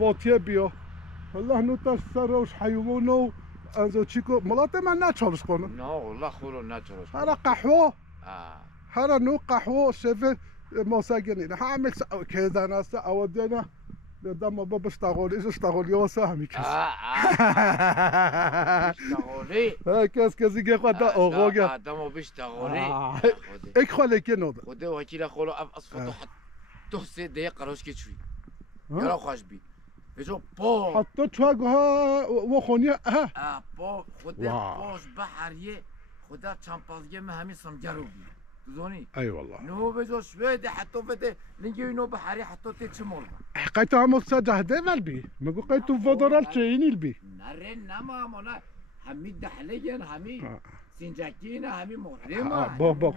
باطیه بیا الله نوتاش سروش حیوانو انزو چیکو ملات من نچالش کنه نه والله خلو نچالش هر قهوه هر نوع قهوه شفه موساقيني هعمل كذا ناس اودينا دام بابا اشتغلي وسامي كاس اشتغلي كاس كازي قدا اوغوغا دام بيشتغلي اك خليك نود خده وكيل خلو اصفته حتى 3 دقائق روش كتشوي يلا خوش بي بجو بو حتى تشواغها وخونيا بو خده بوش بحريه خده چمپازگه همین سمجرو بي تزوني اي والله نو بجو شوية حتى فته نجي نو بحري حتى تشمول قيتو عمو سجه ديفال بي مقو قيتو فودرال تشيني البي نرن نما منا همي دحليجن همي سنجاكين همي محرمة بابا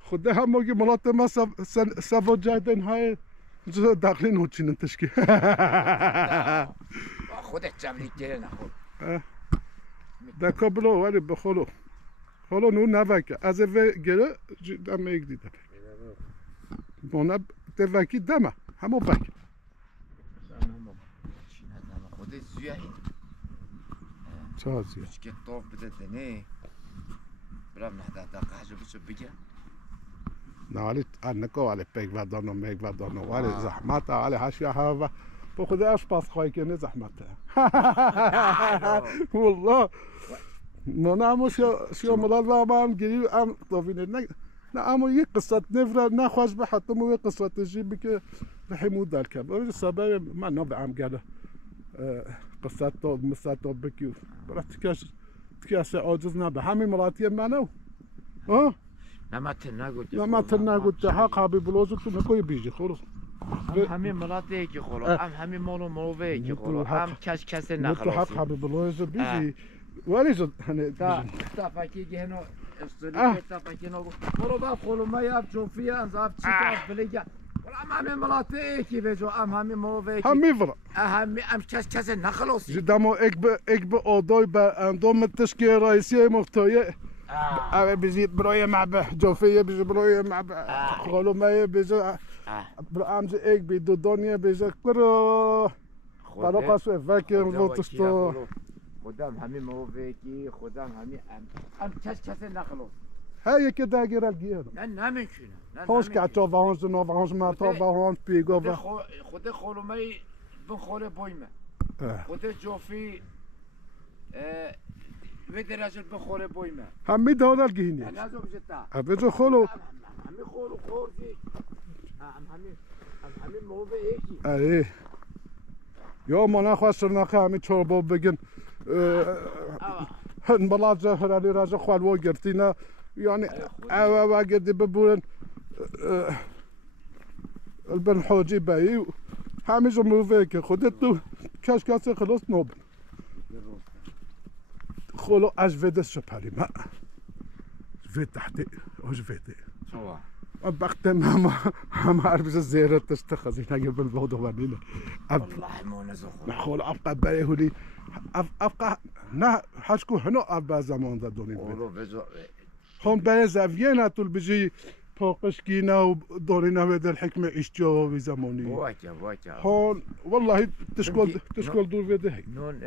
خده هموگی ملات ما سفو جهدن های داخلين هوتشين انتشكي خده جملي كيرن اخو دا كبلو ولی بخلو خلو نو نوکه از اوه گره دمه ایک دیده مانا دوکی دمه همو بک خده زیاهی چه زیاه که طوف بده دنه برام نحده دقه حجو بچو بگه نه ولی نکو ولی پیک ودانو میک ودانو ولی زحمت ولی هشیا هوا بخوده اش پاس خواهی کنه زحمته والله مانا همو شیا ملال و هم گیری هم طوفینه نه اما یک قصت نفره نخواهش به حتی مو یک قصت جیبی که بحمود دار کم ولی سبب من نبعم گله قصت تو مصت تو بکیو برای تکیاش عاجز نبه همین ملاتی منو نمتن نگود حق حبی بلوزو تو نکوی بیجی خلاص همین ملاتی که خلاص همین مالو مروه که خلاص هم کس نخلاص تو حق حبی بلوزو بیجی ولی زد هنه تا فاکی گهنو استوری تا فاکی نگو برو با خلو میاب جوفی انزاف چیکار بلیگا همین ملاتی که بجو همین مروه که همین فرا همین کس نخلاص جدامو اک به آدای به اندام تشکیل رئیسی محتویه اوه بیزی برای معبه جوفیه بیزی برای معبه خلو میه بیزی برامز اک بی دو دنیا بیزی کرو برای قصوه فکر وطستو خودم همین موقعی خودم هم کس نخلاص هی که داگیر الگیه نه نمیکنه هاش که تا وانز نو وانز ماتا وانز پیگو و خود خلومی بن خاله بایمه خود جوفی و درجه بن خاله بایمه همی داد الگینی نه زو بجتا ابجو خلو همین خلو خوردی همین موقعی ای یا من خواست نخه همین چوربا بگن هن بلاد زهر علی راجع خوالو گرتینا يعني وقد ببورن البن حوجي باي همه جمعو فيك خودت تو کاش کاس خلاص نوب خلو اج فيدس شپاری ما فيد تحت اج فيد شو وقت ما عارف زيرة تستخزي نجيب بالبوضة ونينا والله مو نزخ نخول أبقى بايهولي أبقى نا حشكو هنو أبقى زمان دا دوني هون باي زاوينا طول بيجي فوقشكينا ودورينا بدا الحكمة إشجوا في زماني واكا هون والله تشكل دور بدا هيك نون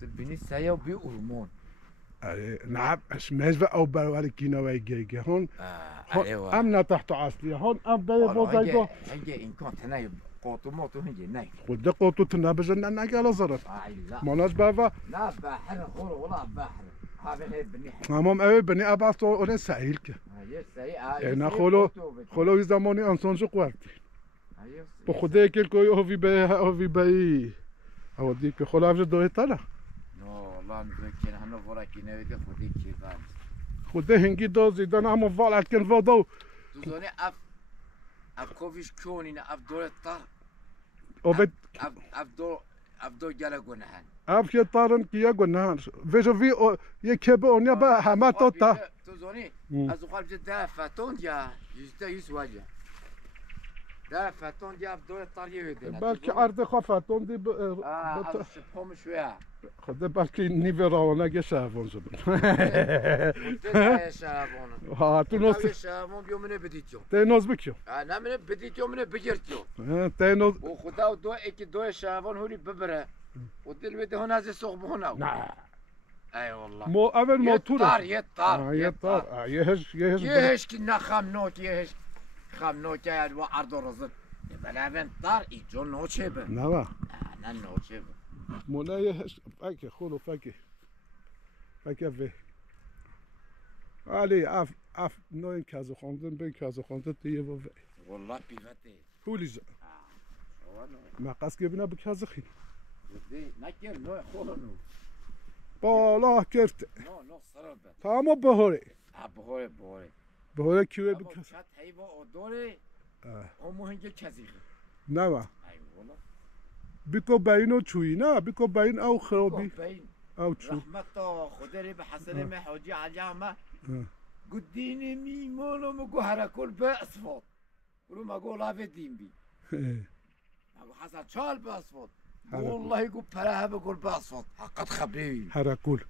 تلبيني سايا وبي هرمون نعم اسماش او بالوالي كينا ويجي هون امنا تحت عصلي هون ام باي بوزايدو هنجي ان كنت هنا قوتو موتو هنجي ناي خد قوتو تنابجن انا قال زرت موناش بافا لا بحر خور ولا بحر هذا هي بني تمام اوي بني اباستو اون سايلك هي ساي انا خلو زماني انسان جو قوات بخدي كلكو هو في باي اوديك خلو افج دويتالا والله مذكر هنو فراكي نويده خودي كيفان خودي هنگي دوزي دانا همو فالعت كن فودو دوزوني اف كوفيش كونين اف دور الطار اف دور جالا قنهان اف كي طارن كي قنهان فيجو في يكبه اونيا با هماتو تا دوزوني ازو قلب جدا فاتون يا جدا يسواجه ده فتون جاب دو طريق يدنا بلکه عرض خوافتون دی از شبهم شوية خدا بلکه نیو راونه شهوان شد وده شافون ها تو نوز شافون بيومنا بديتيو تینوز بکیو انا من بديتيو من بجرتيو تینوز وخدا دو اكي دو شافون هولي ببره ودل بده هنا زي سوق هنا نه اي والله مو اول موتور يطار یهش كنا خامنوك يهش خامنوك يعني وعرض رزق بلا طار يجون نوچه نه انا نوچه مونا یهش فکه خلو فکه وی علی اف نوین کازو خوندن بین کازو خوندن دیگه و والله بيفتي هولیز ما قصد بنا بکازو خی ودي نكر نو خورنو بالا کرد نو صربه تمام بهوره بهوره کیوه بكاز بکاز شات هيبو اودوري او هنگه کزیخ نه اي والله بیکو باینو چوی نه بیکو باین او خرابی بين او چو رحمته خدري بحسن ما حوجي علامه قديني ميمونو مكو هركل بأسفوت ولو ما قول هذا دين بي ما حصل شال بأسفوت والله يقول بلاها بقول بأسفوت حقت خبري هرکول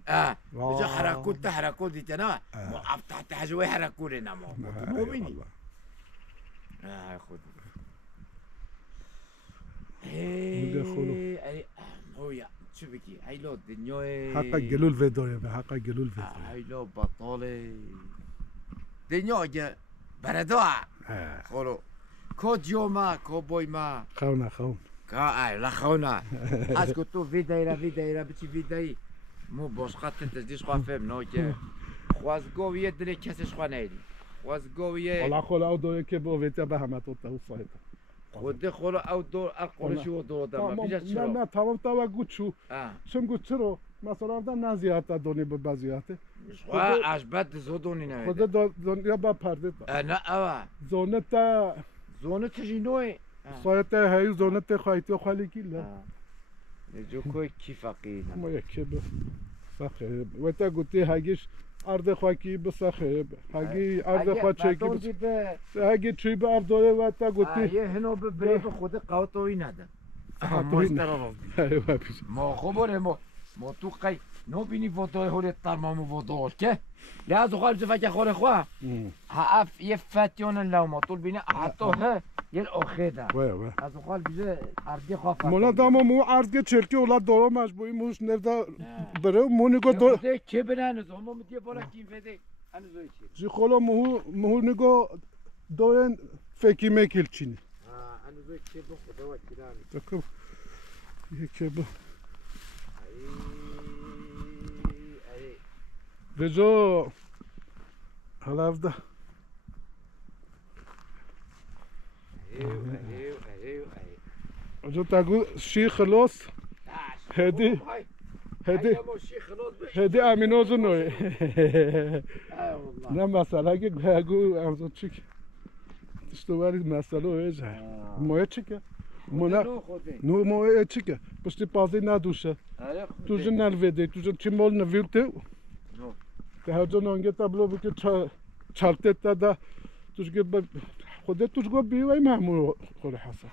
بجا حركول تحركول دي تنا مو تحت حجوي حركول هنا مو مني يا خد اي هو يا شو بكي هاي لو الدنيا حقا گلول وداره به حقا گلول وداره هاي لو بطاله دنيا جا بردوع خلو كود يوما كوبوي ما خونه خون كا اي لا خونا اسكو تو فيدايرا بتي فيداي مو باش خاطر تزديش خوا فهم نوكي خوازگویه دل کسش خوا نیدی خوازگویه حالا خلا او دوره که با ویتا به همه تو تاو صاحب خود خلا او دور اقلشی و دور دم بیشتر چرا نه تمام تا گوچو شم گوچرو مثلا دا نزیات دونی به بازیات خوا اشبت زودونی نه خود دنیا با پرده انا اوا زونتا زونه تجینوی صاحب هی زونت خایتی خالی کیلا جو کوی کی فقیر ما یک به صاحب وتا گوتی هاگیش ارده خواکی به صاحب هاگی ارده خوا چکی هاگی چی به اردوره وتا گوتی یه هنو به بری خود قاطوی نده ما خبره ما تو قی نو بینی وضوء هولی تمام وضوء که لازم خالص فکر خوره خوا هاف یفتیون لوما طول بینی حتوه یل آخیده از خال بیزه ارگی خواف مولا داما مو ارگی چرکی اولا دورو مجبوری موش نفده بره مونی گو دور که برنز همه مدیه بالا کیم فده انزوی چی جی خلا مو نگو دورن فکی مکیل چینی انزوی چی بو خدا و کلانی تکو یکی بو بجو هلا افده جو تاگو شی خلاص هدی امینوزو نوی نه مسئله که گو امزو چیک تشتواری مسئله اویج های مویه چیکه نو مویه چیکه پشتی پازی ندوشه توجه نلویده توجه چی مال نویلته که هر جا نانگه تبلو بکه چرتت داده توجه خودت توجه بیوی محمول خوری حسن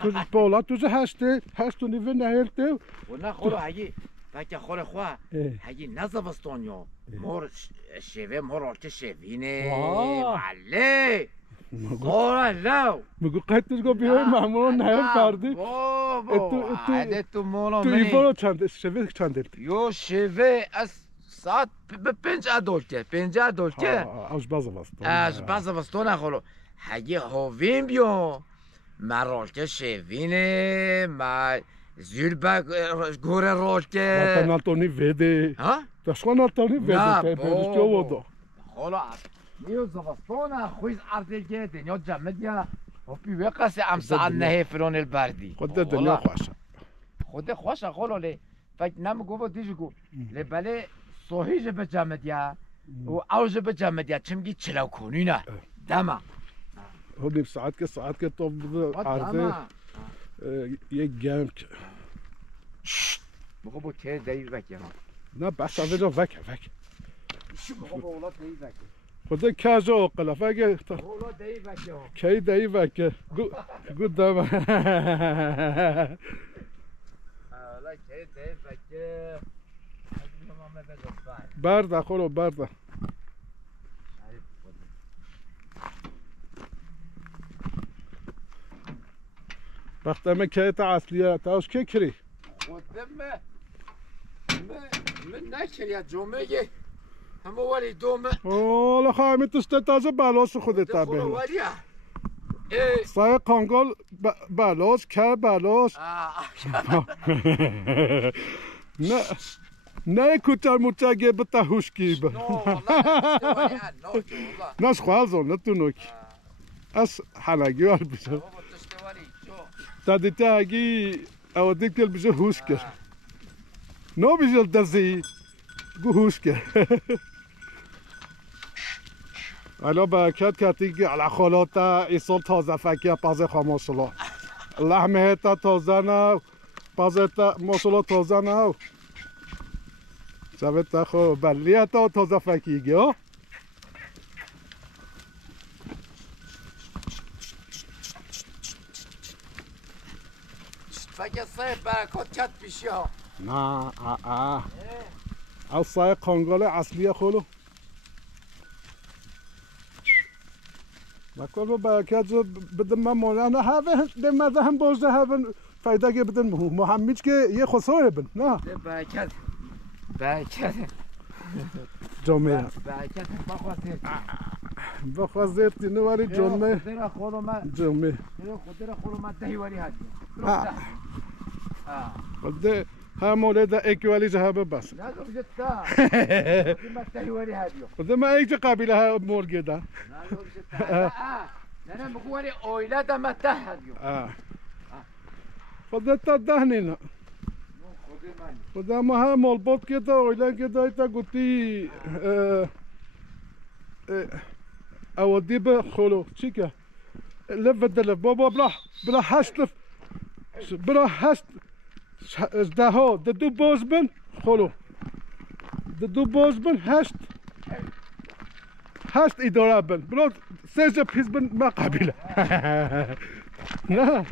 توجه بالا توجه هشت و نیوه نهیلته و نه خورو هگی بکه خور خواه هگی نزبستان یا مور شوه مور آلچه شوینه بله خوره لو میگو قید توجه بیوی محمول نهیل کردی بابا عده تو مولا تو منی ایفا شوه چند یو شوه از ساعت به 5 دولته 5 دولته از بازوستان از بازوستان خلو هگی هاویم بیو مرالکه شوینه ما زیلبک گوره رالکه وطن التونی ویده ها؟ دشخان التونی ویده نه پیرشتیا ودا خلا نیو زوستان خویز اردلگه دنیا جمعه و پیوه قصه امسا نهی فرون البردی خود دنیا خوشه خود خوشه خلا لی فکر نمگو و دیجگو لی بله صحیح به جمعه و اوج به جمعه چمگی چلو کنی نه دما هونی ساعت که تو عرضه یک گرم که بخو با که دایی وکی ها نه بس اوه جا وک شو بخو با اولاد دایی وکی خدا کجا اقلا فاگه اولا دهی بکه ها کی دایی وکه گود دام اولا که دهی بکه از این همه بزرگ برده خورو برده وقت همه که تا اصلیه تاوش که کری خودم من نکریا جمعه همه ولی دومه اولا خواه همه تسته تازه بلاش خودت خورو تبه ولیا سای قانگال بلاش که بلاش نه کوچر موچر گه بتا هوشکی با نو والله نو جو والله ناش خوازو نتونوک از حلقی وال بیشه بابا تشتواری جو تا دیتا اگی او دیکل بیشه هوشکر نو بیشه دزی گو هوشکر الان برکت کردی که علا خالاتا ایسال تازه فکیه پازه خواه ماشالله لحمه تا تازه نو پازه تا ماشالله تازه نو شبه تا خو بلیه تا تازه فکیگه ها فکر صاحب برکات کت پیشی ها نه او سای قانگال اصلیه خولو بکن رو برکت رو بدن من مانه هفه دمده هم بازده هفه فایده که بدن محمد که یه خساره بن نه برکت جامعه برکت بخوازید دینواری جامعه خود را خورو من جامعه خود را خورو من دهی ولی هدی بده هم مولد اکوالی جهبه بس نه دو بجتا من دهی ولی هدی بده ما ایک قبیله ها مرگه ده نه دو بجتا نه مگو ولی اویلا دا من ده هدی بده تا ده نینا بده ما هم مالبات که دا اویلا که دا ایتا گوتی اودی به خلو چی که لف دلف بابا بلا هشت بلا هشت ده ها ده دو باز بن خلو ده دو باز بن هشت اداره بن بلا سه پیز بن ما قبیله نه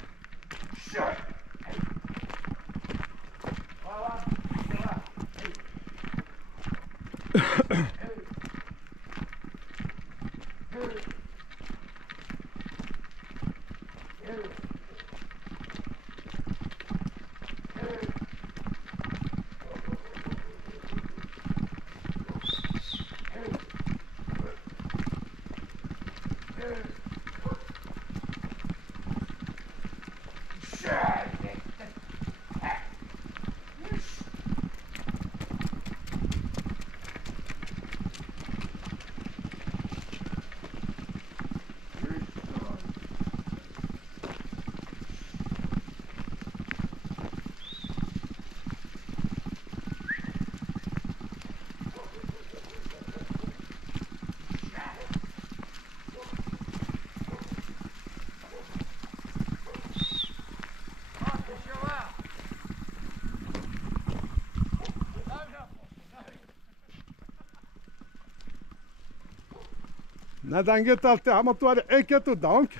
نه دنگه تلته همه تو هر ایکه تو دانک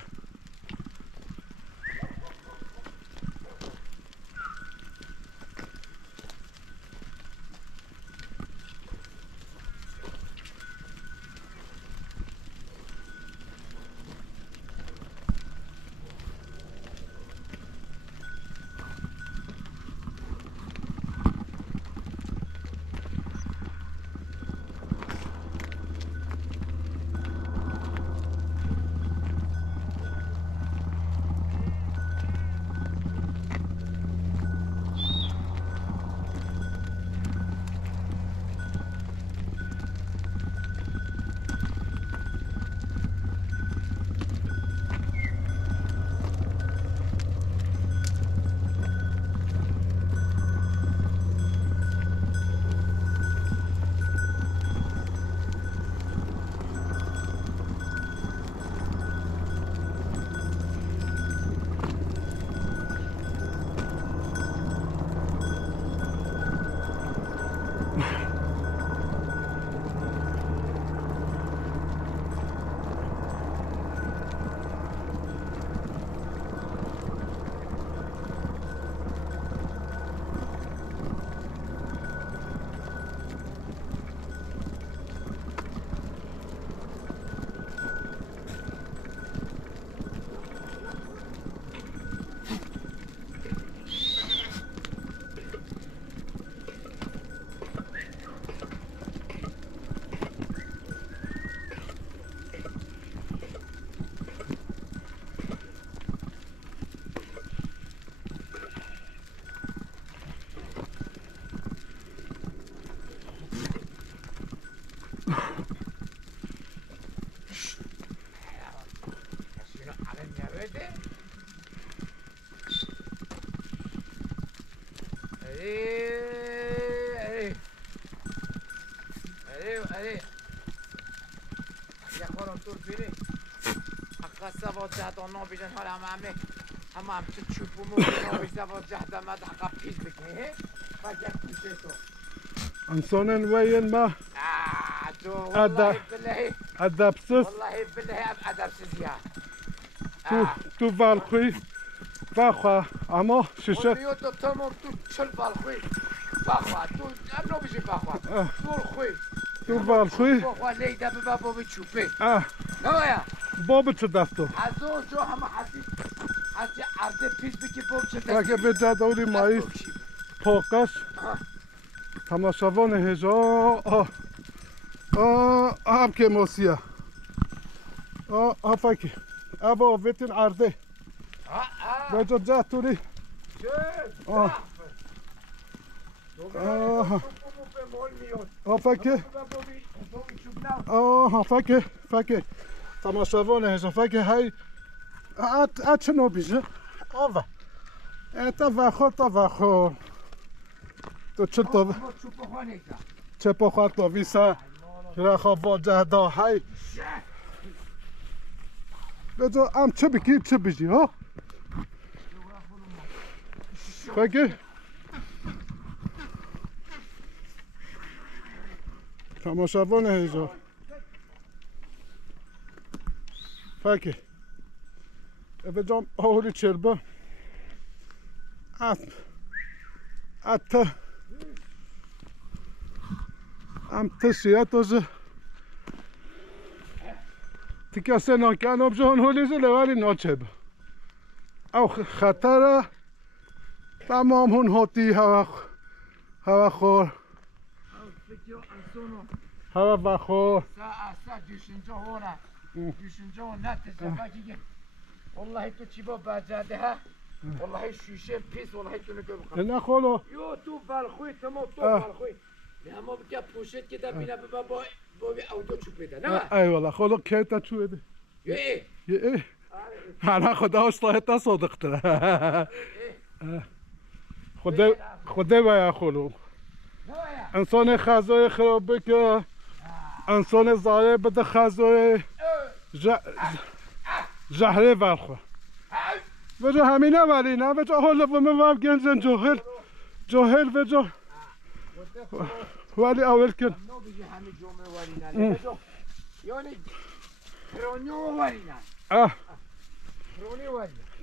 يا خورم طول بيري أقصى وجه دونو بيجن حالا معمي همام تشوفوا مو بيجن وجه دم دقة بيز بكيه فجأة كيسيتو انسانن وين ما تو والله بالله ادبسس والله بالله أدبسس يا تو والخوي واخا اما ششه والله تو تمام تو شل والخوي واخا تو نو بيجي واخا والخوي تو والخوي واخا ليدا بابا بتشوفي نويا بابا چه دستو ازو جو هم حسي عرض پیش بکی باب چه دستی اگه به جدولی ماییس پاکش تماشاوان هجا هم که موسیه فاکی ابا ویتین عرضه به جا جهتولی فاکی فاکی تماشاوان هجا فاکی های چه نو بیشه آوه تا وخور تو چه تو چه پخواد تو ویسا رخوا واجه دا های بجا ام چه بکی چه بیشی ها فاکی تماشاوان هیجا فاکی بجام هولی چربه ات ام تشیه توزه تیکه سنان که اناب جهان هولیزه لولی ناچبه او خطره تمام هون هاتی هوا خور هوا بخور والله تو چی با بجاده ها والله شیشه پیس والله تو نگو نه خلو یو تو بالخوی تمام تو بالخوی نه ما بگه پوشت که در بینه بابا اودو چوبیده نه ای والله خلو که تا چوبیده یه انا خدا اصلاحت صادق تره خدا باید خلو انسان خزای خرابه که انسان زاره بده خزای زهره ورخوا وجه همینه ولی نه وجه حالا و من گنجن جاهل وجه ولی اول کن یعنی پرونیو ولی نه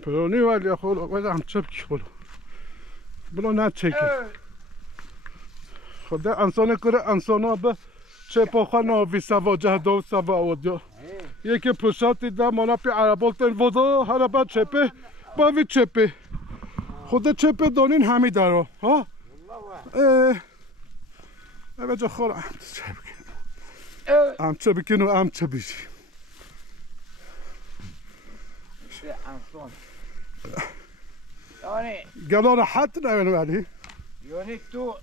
پرونی ولی خلو وجه هم چه بکی خلو بلو نه چکه خدا انسان کره انسان ها به چه پاخوا ناوی سوا جهده و سوا آودیا یکی پرشت دیده مانا پی عربال تن ودا هر بعد چپه باوی چپه خدا چپه دانین همی درا ها بجا خور ام چه بکنو ام چه بیشی گلا راحت نمینو ولی یعنی تو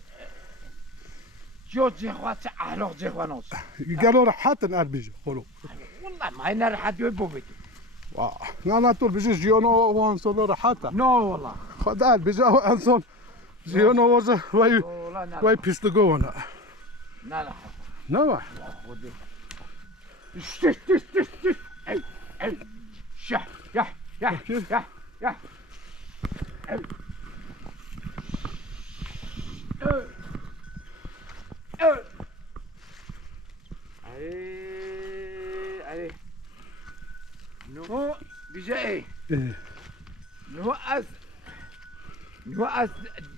جو جهوات اخلاق جهوانوس گلا راحت نر بیشی خلو والله ما هي راحت يو بوبيت نه طول بيجي جيونو وانسون راحت نو والله خدا بيجي انسون جيونو وزه وای پیستگو نه لا نه خودي اي شح يح اي نو بجاي نو از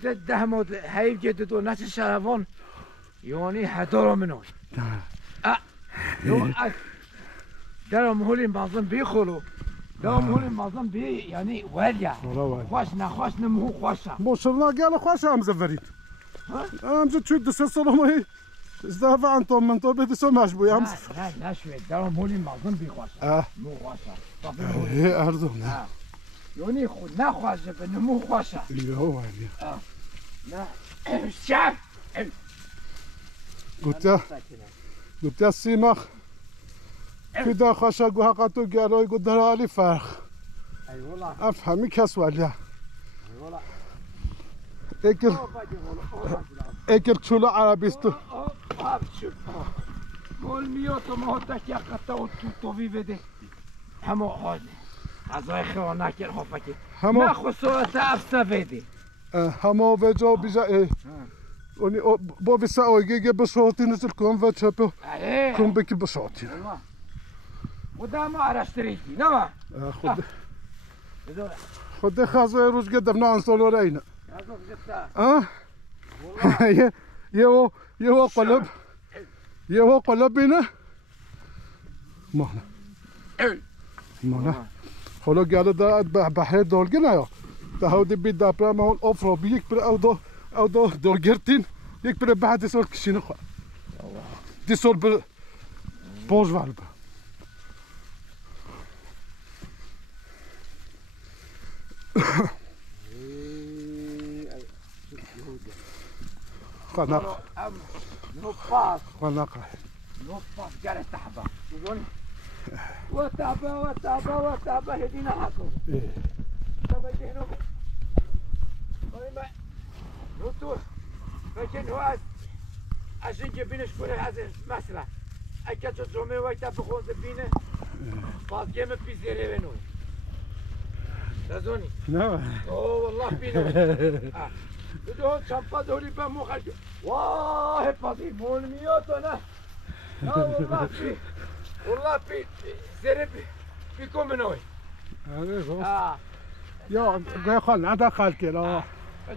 دهمود هاي جددو ناس شرفون يوني هدورو منو نو از درم هولي معظم بيخلو درم هولي معظم بي يعني واليا خوش نخوش نمو خوشا مشرنا قال خوش هم زفرين ام زت شو دس صلومي ازدهف انتم من تو بدسو مشبوي ام لا شوي درم هولي معظم بيخوشا مو خوشا ايه ارزونا يوني خود نخوش بنمو خوشا اللي هو عليه لا شاف قلت سیمخ كده خوشا گوها قطو گرای گو در حالی فرق اي والله افهمی کس ولیا اكل چلو عربیستو مول میاد و ما تکی قطع تو ویده همه حاله غذای خیانه کرد هافکی ما خسارت افسه بده همه وجا بیجا اونی با بسا آگه بساتی نزل کن و چپو کن بکی بساتی خدا ما عرشتریکی نه خود خازه روز گدم نه انسولو رینه یه قلب بینه مانا حالا گله دا بحر دالگه نیا دا هاودی بید دا پرام هون افرا بی یک پر او دو دالگرتین یک پر بعد سال کشینه خواه دی سال بر پوز والبه خناق خناق نفاس قال تحبه تقول وتعبه هدينا حقه تبا جهنم ما نطور لكن هو عشان جبينش كل هذا مسألة أكيد تزومي وقتها بخون بينه بعد جيم بيزيري بينه تزوني نعم أوه والله بينه بدون شامبا دوري بمو خرج واه بادي مول ميوتنا والله في زرب بيكون منوي يا قوي خال نادا خالك لا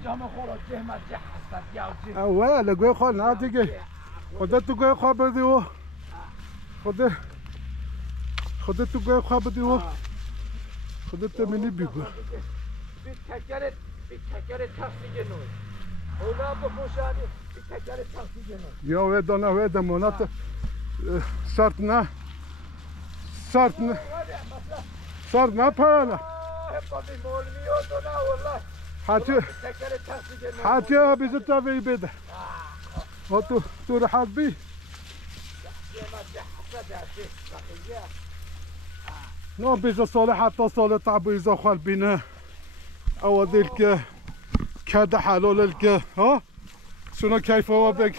جامع خورا جهما جحست يا جي ولا قوي خال نادي خدت قوي خال بديو خدت قوي خال بديو خدت مني بيجو بتكرت تخسيج نوي ولا بفوشاني بتكرت تخسيج نوي يا ودنا ودا منات شرطنا بانا حاتي بيزتا في بيده هاتو تور حبي نو بيزا صالح حتى صالح تعبو إذا خال بينا أو ذلك كاد حلال الك ها شنو كيف هو بيج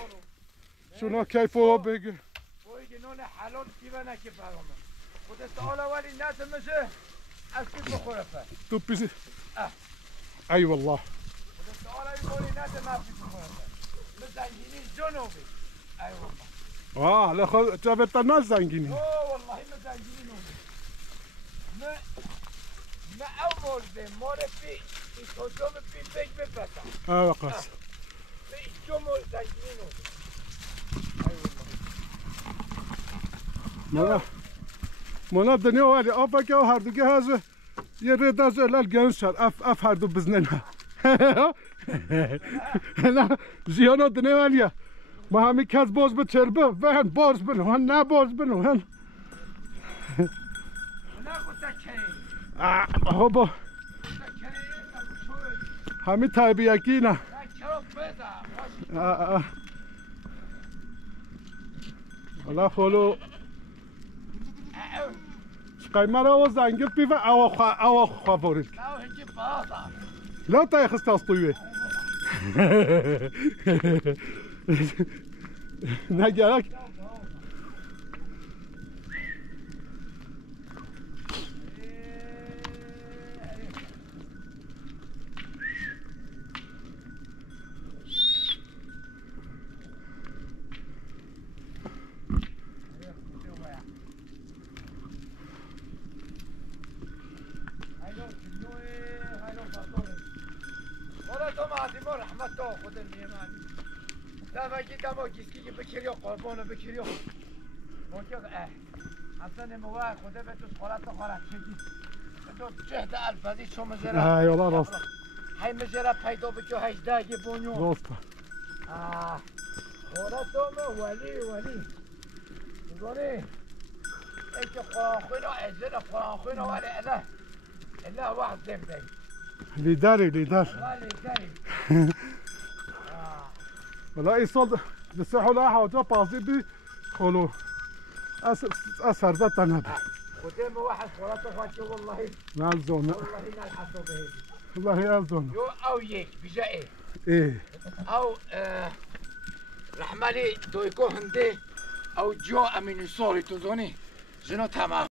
نون حلال كيفانا كيف هذا خد السؤال أولي الناس مشى أسكت بخرفة تو بيزي أي والله خد السؤال أولي الناس ما في بخرفة مزنجيني جنوبي أي والله لا خد جابت الناس زنجيني والله مزنجيني ما أول بمر في يكتب في بيج بفتح وقاس في جمل زنجيني مانا دنیا ولی آفا که هر دوگه هزه یه رد از الال گنشد اف هر دو بزننه نه زیانا دنیا ولیه ما همی کس باز به چربه وهن باز بنو هن نه باز بنو هن با همی تایبی یکی نه حالا خلو قیمه را و زنگل پیوه او خوابورید لا تا یخست استویه نگرک دما گیسکی بکریو قربانو بکریو ممکن حسن موای خدا به تو خالت چگی تو جهد الفازی شو مزرا ایولا راست های مزرا پیدا بکیو 18 گی بونیو راست خالتم ولی میگونی ای که قرآن خوینا اجزن قرآن خوینا ولی اله واحد زمده لیدر لیدری ولا يصل بسحوا لا حاجة بازي بي خلو أسهر ذات نبي قدام واحد صلاته فاتي والله نالزونا والله نالحسوا به والله يالزونا يو أو يك بجائي ايه او رحمالي دويكو هندي او جو امين صوري تزوني جنو تمام